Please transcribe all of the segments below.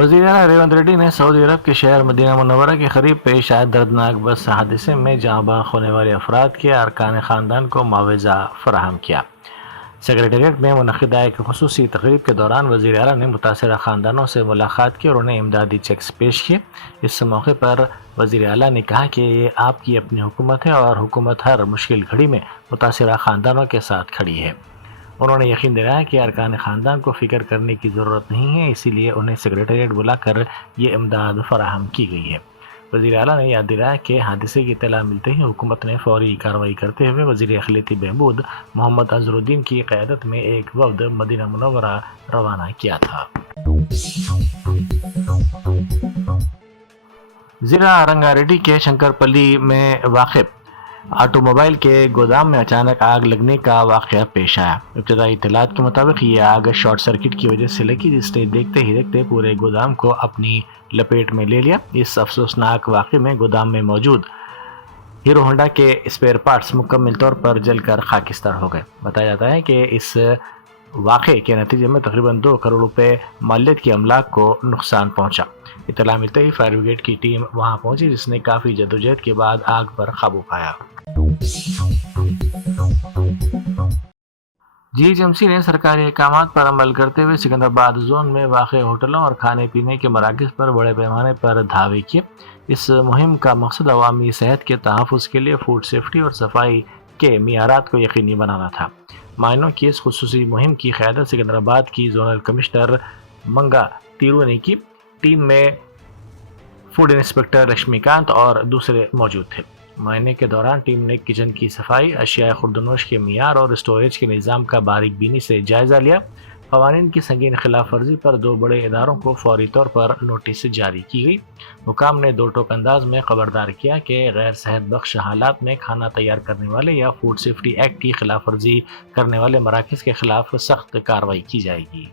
وزیر اعلیٰ ریونت ریڈی نے سعودی عرب کے شہر مدینہ منورہ کے قریب پیش آئے دردناک بس حادثے میں جاں بحق ہونے والے افراد کے ارکان خاندان کو معاوضہ فراہم کیا۔ سیکریٹریٹ میں منعقدہ ایک خصوصی تقریب کے دوران وزیر اعلیٰ نے متاثرہ خاندانوں سے ملاقات کی اور انہیں امدادی چیکس پیش کیے۔ اس موقع پر وزیر اعلیٰ نے کہا کہ یہ آپ کی اپنی حکومت ہے اور حکومت ہر مشکل گھڑی میں متاثرہ خاندانوں کے ساتھ کھڑی ہے۔ انہوں نے یقین دلایا کہ ارکان خاندان کو فکر کرنے کی ضرورت نہیں ہے، اسی لیے انہیں سیکریٹریٹ بلا کر یہ امداد فراہم کی گئی ہے۔ وزیر اعلیٰ نے یاد دلایا کہ حادثے کی اطلاع ملتے ہی حکومت نے فوری کارروائی کرتے ہوئے وزیر اقلیتی بہبود محمد اظہر الدین کی قیادت میں ایک وفد مدینہ منورہ روانہ کیا تھا۔ ضلع رنگا ریڈی کے شنکر پلی میں واقع آٹو موبائل کے گودام میں اچانک آگ لگنے کا واقعہ پیش آیا۔ ابتدائی اطلاعات کے مطابق یہ آگ شارٹ سرکٹ کی وجہ سے لگی، جس نے دیکھتے ہی دیکھتے پورے گودام کو اپنی لپیٹ میں لے لیا۔ اس افسوسناک واقعے میں گودام میں موجود ہیرو ہونڈا کے اسپیئر پارٹس مکمل طور پر جل کر خاکستر ہو گئے۔ بتایا جاتا ہے کہ اس واقعے کے نتیجے میں تقریباً 2 کروڑ روپے مالیت کے املاک کو نقصان پہنچا۔ اطلاع ملتے ہی فائر بریگیڈ کی ٹیم وہاں پہنچی، جس نے کافی جدوجہد کے بعد آگ پر قابو پایا۔ جی ایچ ایم سی نے سرکاری احکامات پر عمل کرتے ہوئے سکندرآباد زون میں واقع ہوٹلوں اور کھانے پینے کے مراکز پر بڑے پیمانے پر دھاوے کیے۔ اس مہم کا مقصد عوامی صحت کے تحفظ کے لیے فوڈ سیفٹی اور صفائی کے معیارات کو یقینی بنانا تھا۔ مائنوں کی اس خصوصی مہم کی قیادت سکندرآباد کی زونل کمشنر منگا تیرونی کی ٹیم میں فوڈ انسپکٹر لکشمی کانت اور دوسرے موجود تھے۔ معائنے کے دوران ٹیم نے کچن کی صفائی، اشیاء خوردنوش کے معیار اور اسٹوریج کے نظام کا باریک بینی سے جائزہ لیا۔ قوانین کی سنگین خلاف ورزی پر 2 بڑے اداروں کو فوری طور پر نوٹس جاری کی گئی۔ حکام نے 2 ٹوک انداز میں خبردار کیا کہ غیر صحت بخش حالات میں کھانا تیار کرنے والے یا فوڈ سیفٹی ایکٹ کی خلاف ورزی کرنے والے مراکز کے خلاف سخت کارروائی کی جائے گی۔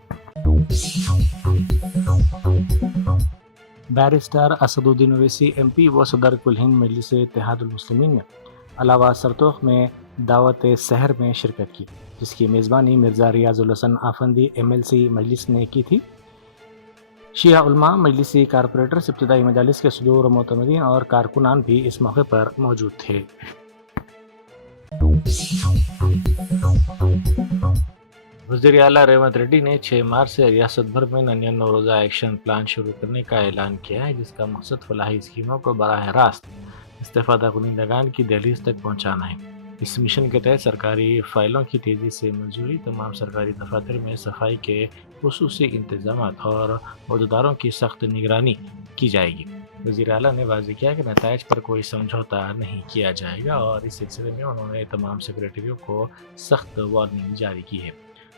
بیرسٹر اسد الدین اویسی ایم پی و صدر کل ہند مجلس اتحاد المسلمین نے علاوہ سرتوخ میں دعوت سحر میں شرکت کی، جس کی میزبانی مرزا ریاض الحسن آفندی ایم ایل سی مجلس نے کی تھی۔ شیعہ علماء، مجلسی کارپوریٹرز، ابتدائی مجالس کے صدور و معتمدین اور کارکنان بھی اس موقع پر موجود تھے۔ وزیر اعلیٰ ریونت ریڈی نے 6 مارچ سے ریاست بھر میں 99 روزہ ایکشن پلان شروع کرنے کا اعلان کیا ہے، جس کا مقصد فلاحی اسکیموں کو براہ راست استفادہ کنندگان کی دہلیز تک پہنچانا ہے۔ اس مشن کے تحت سرکاری فائلوں کی تیزی سے منظوری، تمام سرکاری دفاتر میں صفائی کے خصوصی انتظامات اور عہدیداروں کی سخت نگرانی کی جائے گی۔ وزیر اعلیٰ نے واضح کیا کہ نتائج پر کوئی سمجھوتہ نہیں کیا جائے گا اور اس سلسلے میں انہوں نے تمام سیکریٹریوں کو سخت وارننگ جاری کی ہے۔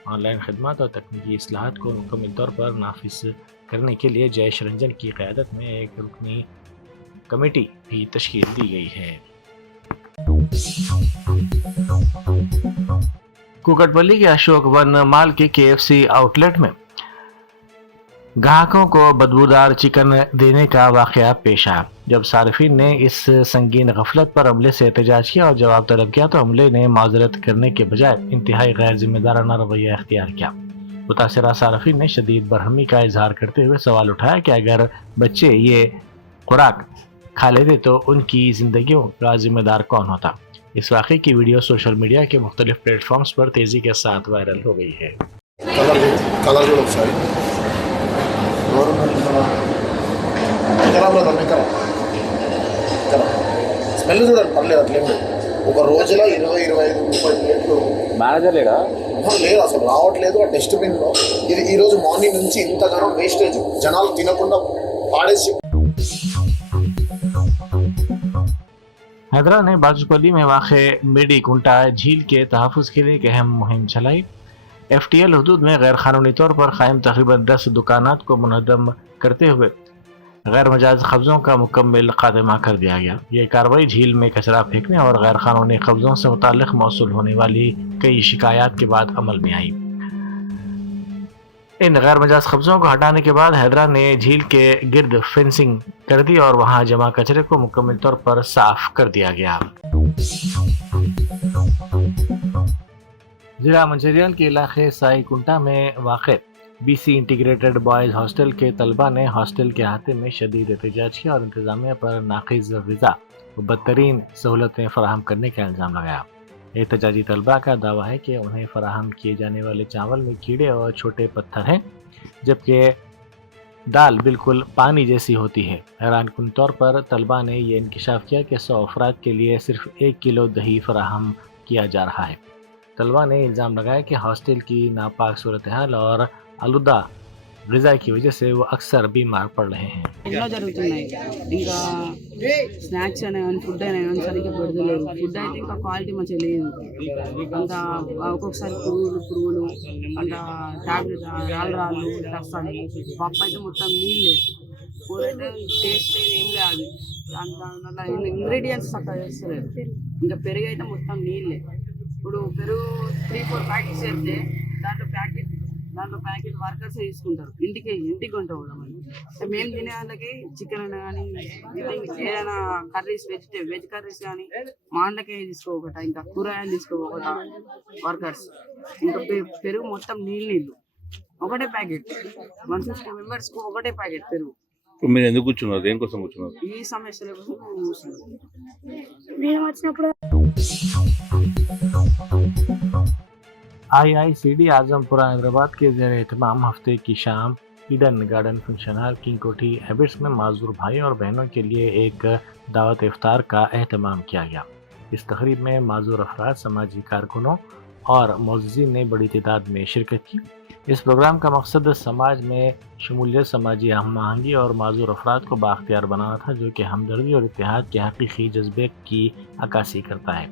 آن لائن خدمات اور تکنیکی اصلاحات کو مکمل طور پر نافذ کرنے کے لیے جیش رنجن کی قیادت میں ایک رکنی کمیٹی بھی تشکیل دی گئی ہے۔ کوکٹ پلی کے اشوک ون مال کے KFC آؤٹ لیٹ میں گاہکوں کو بدبودار چکن دینے کا واقعہ پیش آیا۔ جب صارفین نے اس سنگین غفلت پر عملے سے احتجاج کیا اور جواب طلب کیا تو عملے نے معذرت کرنے کے بجائے انتہائی غیر ذمہ دارانہ رویہ اختیار کیا۔ متاثرہ صارفین نے شدید برہمی کا اظہار کرتے ہوئے سوال اٹھایا کہ اگر بچے یہ خوراک کھا لیتے تو ان کی زندگیوں کا ذمہ دار کون ہوتا۔ اس واقعے کی ویڈیو سوشل میڈیا کے مختلف پلیٹ فارمز پر تیزی کے ساتھ وائرل ہو گئی ہے۔ స్మెల్ చూడండి, పర్లేదు, అట్లేదు. ఒక రోజులో 20-25 ప్లేట్లు మేనేజర్ లేడా? లేదు, అసలు రావట్లేదు. ఆ డస్ట్బిన్లో ఇది ఈరోజు మార్నింగ్ నుంచి ఇంతగానో వేస్టేజ్, జనాలు తినకుండా పాడేసి। حیدرآباد نے باجوپلی میں واقع میڈی کنٹا جھیل کے تحفظ کے لیے ایک اہم مہم چلائی۔ FTL حدود میں غیر قانونی طور پر قائم تقریباً 10 دکانات کو منہدم کرتے ہوئے غیر مجاز قبضوں کا مکمل خاتمہ کر دیا گیا۔ یہ کارروائی جھیل میں کچرا پھینکنے اور غیر قانونی قبضوں سے متعلق موصول ہونے والی کئی شکایات کے بعد عمل میں آئی۔ ان غیر مجاز قبضوں کو ہٹانے کے بعد حیدرآباد نے جھیل کے گرد فینسنگ کر دی اور وہاں جمع کچرے کو مکمل طور پر صاف کر دیا گیا۔ ضلع منچریال کے علاقے سائی کنٹا میں واقع BC इंटीग्रेटेड बॉयज़ हॉस्टल के तलबा ने हॉस्टल के अहाते में शदीद एहतजाज किया और इंतज़ामिया पर नाक़िज़ वीज़ा व बदतरीन सहूलतें फ़राहम करने का इल्ज़ाम लगाया। एहतजाजी तलबा का दावा है कि उन्हें फ़राहम किए जाने वाले चावल में कीड़े और छोटे पत्थर हैं, जबकि दाल बिल्कुल पानी जैसी होती है। हैरानकुन तौर पर तलबा ने यह इंकशाफ किया कि 100 अफराद के लिए सिर्फ 1 किलो दही फराहम किया जा रहा है। तलबा ने इल्ज़ाम लगाया कि हॉस्टल की नापाक सूरत हाल और आलूदा ग़िज़ा की वजह से वो अक्सर बीमार पड़ रहे हैं। ఎన్నో జరుగుతున్నాయి. ఇంకా స్నాక్స్ అయినా కానీ ఫుడ్ అయినా కానీ సరిగ్గా పెడతలేరు. ఫుడ్ అయితే ఇంకా క్వాలిటీ మంచిగా లేదు. అంత ఒక్కొక్కసారి పురుగులు అంత టాబ్లెట్ రాళ్ళు ఇట్లా వస్తాయి. పప్పు అయితే మొత్తం నీళ్ళే, కూర అయితే టేస్ట్ లేదు, ఏం లేదు. దాంట్లో ఇంగ్రీడియంట్స్ చక్కగా చేస్తలేరు. ఇంకా పెరుగు అయితే మొత్తం నీళ్ళే. ఇప్పుడు పెరుగు 3-4 ప్యాకెట్స్ చేస్తే దాంట్లో ప్యాకెట్ వర్కర్స్ తీసుకుంటారు, ఇంటికి కొంటాం కూడా మనం. మేము తినే వాళ్ళకి చికెన్ అయినా కానీ ఏదైనా కర్రీస్ వెజ్ కర్రీస్ కానీ మా వాళ్ళకే తీసుకోకట, ఇంకా కూరగాయలు తీసుకోకట వర్కర్స్. ఇంకా పెరుగు మొత్తం నీళ్ళు ఒకటే ప్యాకెట్, 150 మెంబర్స్కు ఒకటే ప్యాకెట్ పెరుగు. మీరు ఎందుకు కూర్చున్నారు, దేనికోసం కూర్చున్నారు? ఈ సమస్యల కోసం మేము వచ్చినప్పుడు IICD आजमपुरा हैदराबाद के ज़ेर एहतमाम हफ्ते की शाम Eden garden function hall king कोठी हैबिट्स में माजूर भाइयों और बहनों के लिए एक दावत इफ्तार का एहतमाम किया गया। इस तकरीब में माजूर अफराद, समाजी कारकुनों और मोअज़्ज़िज़ीन ने बड़ी तादाद में शिरकत की। इस प्रोग्राम का मकसद समाज में शमूलियत, समाजी हम आहंगी और माजूर अफराद को बाख्तियार बनाना था, जो कि हमदर्दी और इत्तेहाद के हकीकी जज्बे की अक्कासी करता है।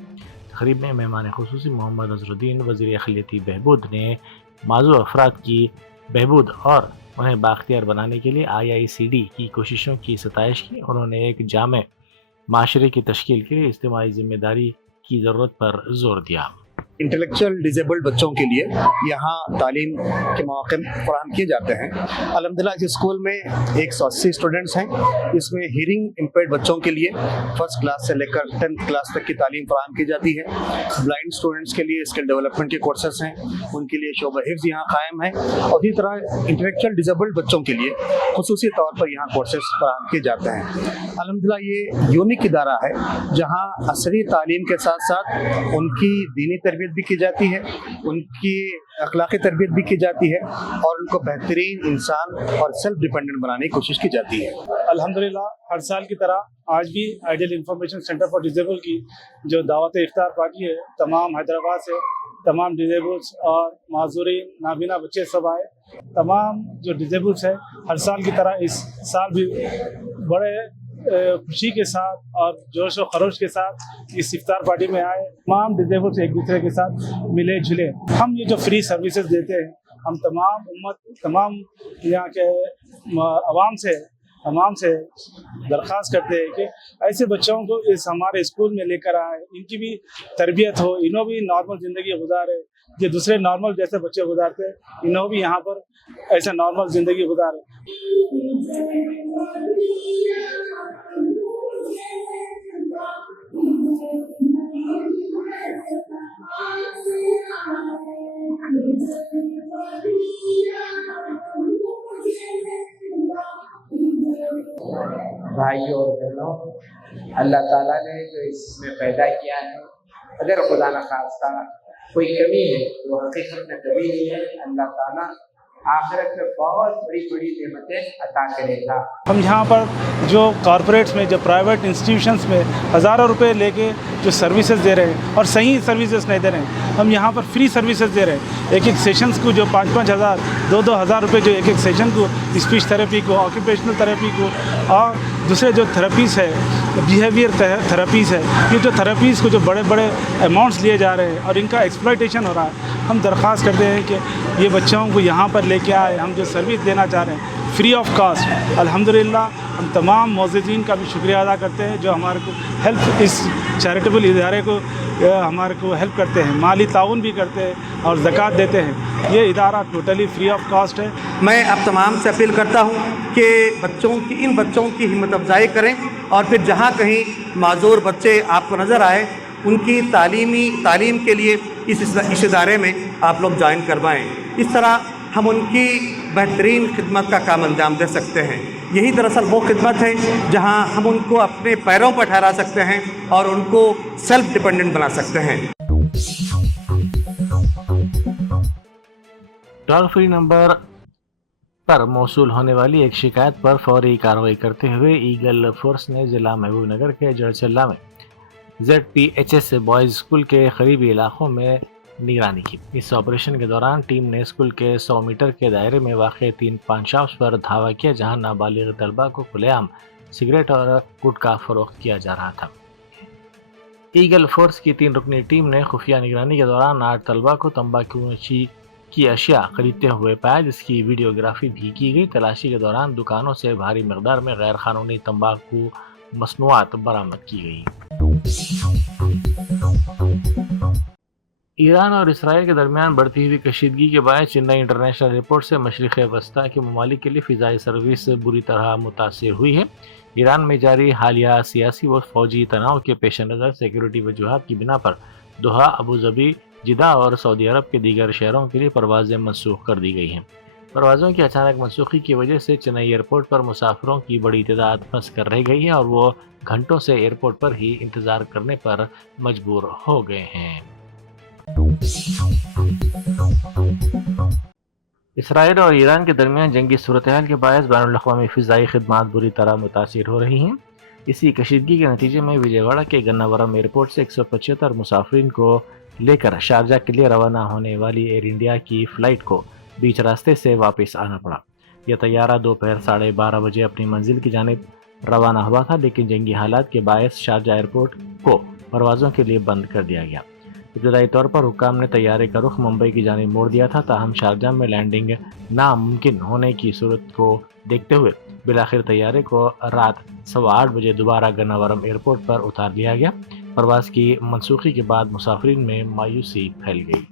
तकरीब में मेहमान खुसूसी मोहम्मद अज़रुद्दीन, वज़ीर अक़लियती बहबूद, ने माजूर अफराद की बहबूद और उन्हें बाख्तियार बनाने के लिए IICD की कोशिशों की सताइश की। उन्होंने एक जामे माशरे की तश्कील के लिए इज्तिमाई ज़िम्मेदारी की ज़रूरत पर जोर दिया। इंटेलेक्चुअल डिसेबल्ड बच्चों के लिए यहाँ तालीम के मौक़े फराहम किए जाते हैं। अल्हम्दुलिल्लाह इस स्कूल में 180 स्टूडेंट्स हैं। इसमें हियरिंग इम्पेयर्ड बच्चों के लिए फर्स्ट क्लास से लेकर 10th क्लास तक की तालीम फराहम की जाती है। ब्लाइंड स्टूडेंट्स के लिए स्किल डेवलपमेंट के कोर्सेस हैं, उनके लिए शोबा हिफ्ज़ यहाँ कायम है। और इसी तरह इंटेलेक्चुअल डिसेबल्ड बच्चों के लिए खुसूसी तौर पर यहाँ कोर्सेस फराहम किए जाते हैं। अल्हम्दुलिल्लाह ये यूनिक इदारा है जहाँ असरी तालीम के साथ साथ उनकी दीनी तरबियत भी की जाती है, उनकी अखलाकी तरबियत भी की जाती है और उनको बेहतरीन इंसान और सेल्फ डिपेंडेंट बनाने की कोशिश की जाती है। अल्हम्दुलिल्लाह हर साल की तरह आज भी ideal information centre for disable की जो दावत इफ्तार पार्टी है, तमाम हैदराबाद से तमाम डिसेबल्स और माजूरीन, नाबीना बच्चे सब आए। तमाम जो डिसेबल्स है हर साल की तरह इस साल भी बड़े खुशी के साथ और जोश व खरोश के साथ इस इफ्तार पार्टी में आए। तमाम डिसेबल्स एक दूसरे के साथ मिले जुले। हम ये जो फ्री सर्विसेज देते हैं, हम तमाम उम्मत, तमाम यहाँ के अवाम से दरख्वास्त करते हैं कि ऐसे बच्चों को इस हमारे स्कूल में लेकर आए, इनकी भी तरबियत हो, इन्हों भी नॉर्मल ज़िंदगी गुजारे, जो दूसरे नॉर्मल जैसे बच्चे गुजारते हैं, इन्हों भी यहाँ पर ऐसा नॉर्मल ज़िंदगी गुजारे। भाइयों और बहनों, अल्लाह ताला ने जो इसमें पैदा किया है, अगर खुदा न खास्ता कोई कमी है तो हकीकत में कमी नहीं है। अल्लाह ताला आखिरत में बहुत बड़ी बड़ी नेमतें अता करेगा। हम यहाँ पर जो कॉरपोरेट्स में, जो प्राइवेट इंस्टीट्यूशंस में हज़ारों रुपए लेके जो सर्विसेज दे रहे हैं और सही सर्विसेज नहीं दे रहे हैं, हम यहाँ पर फ्री सर्विसेज दे रहे हैं। एक सेशंस को जो 5-5 हज़ार, 2-2 हज़ार रुपये जो एक सेशन को, स्पीच थेरेपी को, ऑक्यूपेशनल थेरेपी को और दूसरे जो थेरेपीज़ है, बिहेवियर थेरेपीज़ है, ये जो थेरेपीज़ को जो बड़े बड़े अमाउंट्स लिए जा रहे हैं और इनका एक्सप्लॉयटेशन हो रहा है। हम दरख्वास्त करते हैं कि ये बच्चों को यहाँ पर लेके आए, हम जो सर्विस देना चाह रहे हैं फ्री ऑफ कास्ट। अल्हम्दुलिल्लाह हम तमाम मुअज़्ज़िज़ीन का भी शुक्रिया अदा करते हैं जो हमारे को हेल्प, इस चैरिटेबल इदारे को हमारे को हेल्प करते हैं, माली ताउन भी करते हैं और ज़कात देते हैं। ये इदारा टोटली फ्री ऑफ कास्ट है। मैं आप तमाम से अपील करता हूँ कि इन बच्चों की हिम्मत अफजाई करें और फिर जहाँ कहीं माजूर बच्चे आपको नज़र आए उनकी तालीम के लिए इस इदारे में आप लोग ज्वाइन करवाएं। इस तरह हम उनकी बेहतरीन खिदमत का काम अंजाम दे सकते हैं। यही दरअसल वो खिदमत है जहां हम उनको अपने पैरों पर ठहरा सकते हैं और उनको सेल्फ डिपेंडेंट बना सकते हैं। टोल फ्री नंबर पर मौसूल होने वाली एक शिकायत पर फौरी कार्रवाई करते हुए ईगल फोर्स ने जिला महबूबनगर के जड़चल्ला में ZPHS बॉयज़ स्कूल के करीबी इलाकों में निगरानी की। इस ऑपरेशन के दौरान टीम ने स्कूल के 100 मीटर के दायरे में वाक़ 3 पान शॉप्स पर धावा किया, जहां नाबालिग तलबा को खुलेआम सिगरेट और गुटखा फरोख्त किया जा रहा था। ईगल फोर्स की 3 रुकनी टीम ने खुफिया निगरानी के दौरान 8 तलबा को तंबाकू की अशिया खरीदते हुए पाया, जिसकी वीडियोग्राफी भी की गई। तलाशी के दौरान दुकानों से भारी मकदार में गैर कानूनी तंबाकू मसनूआत बरामद की गई। ईरान और इसराइल के दरमियान बढ़ती हुई कशीदगी के बाद चेन्नई इंटरनेशनल एयरपोर्ट से मशरिक़ वस्ता के ममालिक के लिए फ़िज़ाई सर्विस बुरी तरह मुतासिर हुई है। ईरान में जारी हालिया सियासी व फौजी तनाव के पेश नज़र सिक्योरिटी वजूहात की बिना पर दोहा, अबू धाबी, जिदा और सऊदी अरब के दीगर शहरों के लिए परवाज़ें मनसूख कर दी गई हैं। परवाज़ों की अचानक मनसूखी की वजह से चेन्नई एयरपोर्ट पर मुसाफिरों की बड़ी तादाद फंस कर रह गई है और वो घंटों से एयरपोर्ट पर ही इंतज़ार करने पर मजबूर हो गए हैं। इसराइल और ईरान के दरमियान जंगी सूरत-ए-हाल के बायस बैनुल-अक़वामी फ़िज़ाई खिदमात बुरी तरह मुतासिर हो रही हैं। इसी कशीदगी के नतीजे में विजयवाड़ा के गन्नावरम एयरपोर्ट से 175 मुसाफिरीन को लेकर शारजा के लिए रवाना होने वाली एयर इंडिया की फ़्लाइट को बीच रास्ते से वापस आना पड़ा। यह तैयारा दोपहर 12:30 बजे अपनी मंजिल की जानिब रवाना हुआ था, लेकिन जंगी हालात के बायस शारजा एयरपोर्ट को परवाज़ों के लिए बंद कर दिया गया। इब्तदाई तौर पर हुक्काम ने तैयारे का रुख मुंबई की जानिब मोड़ दिया था, ताहम शारजा में लैंडिंग नामुमकिन होने की सूरत को देखते हुए बिलाखिर तैयारे को रात 8:15 बजे दोबारा गन्नावरम एयरपोर्ट पर उतार लिया गया। परवाज़ की मनसूखी के बाद मुसाफिरीन में मायूसी फैल गई।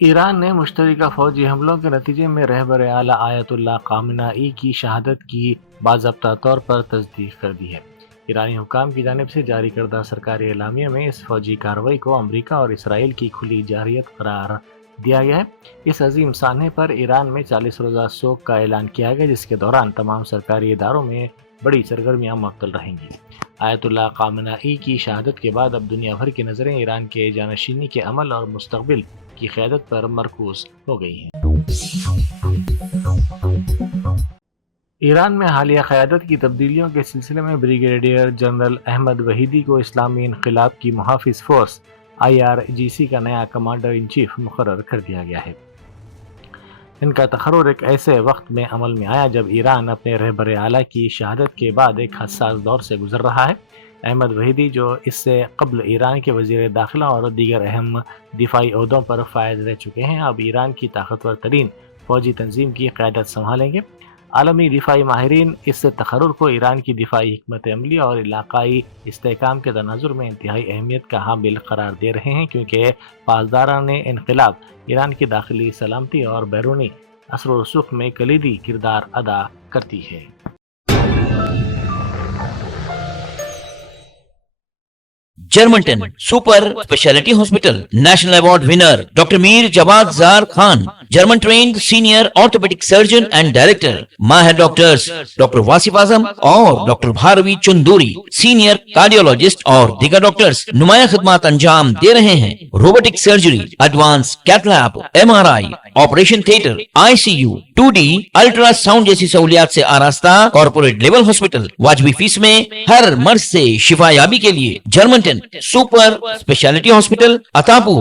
ईरान ने मुश्तरका फौजी हमलों के नतीजे में रहबर आला आयतुल्लाह खामेनी की शहादत की बाज़ाब्ता तौर पर तस्दीक कर दी है। ईरानी हुकाम की जानिब से जारी करदा सरकारी एलामिया में इस फौजी कार्रवाई को अमरीका और इसराइल की खुली जारियत करार दिया गया है। इस अजीम सान्हे पर ईरान में 40 रोज़ा सोग का ऐलान किया गया, जिसके दौरान तमाम सरकारी इदारों में बड़ी सरगर्मियाँ मुअत्तल रहेंगी। आयतुल्लाह खामेनी की शहादत के बाद अब दुनिया भर की नज़रें ईरान के जानशीनी के अमल और मुस्तक़बिल की क़यादत पर मरकूज़ हो गई हैं। ईरान में हालिया क़यादत की तब्दीलियों के सिलसिले में ब्रिगेडियर जनरल अहमद वहीदी को इस्लामी इनक़िलाब की मुहाफ़िज़ फ़ोर्स IRGC का नया कमांडर इन चीफ मुकर्रर कर दिया गया है। इनका तक़र्रुर एक ऐसे वक्त में अमल में आया जब ईरान अपने रहबर आला की शहादत के बाद एक हसास दौर से गुजर रहा है। अहमद वहीदी, जो इससे कब्ल ईरान के वज़ीर दाखिला और दीगर अहम दिफाई ओहदों पर फ़ायद रह चुके हैं, अब ईरान की ताकतवर तरीन फ़ौजी तंजीम की क़यादत संभालेंगे। आलमी दिफाई माहिरीन इस तक़र्रुर को ईरान की दिफाई हिकमत अमली और इलाकाई इस्तेहकाम के तनाजुर में इंतहाई अहमियत का हामिल करार दे रहे हैं, क्योंकि पासदाराने इनक़िलाब ईरान की दाखिली सलामती और बैरूनी असर व रसूख में कलीदी किरदार अदा करती है। जर्मनटन super specialty hospital national award winner doctor Mir Jawad Jar Khan, German trained senior orthopaedic surgeon and director, माहिर डॉक्टर्स डॉक्टर वासिफ आजम और doctor Bharvi Chanduri, senior cardiologist और दीगर डॉक्टर्स नुमाया खिदमत अंजाम दे रहे हैं। Robotic surgery, advance cath lab, MRI, operation theatre, ICU, 2D ultrasound जैसी सहूलियात से आरास्ता कॉर्पोरेट लेवल हॉस्पिटल, वाजबी फीस में हर मर्ज से शिफायाबी के लिए Germanton super specialty hospital, Attapur.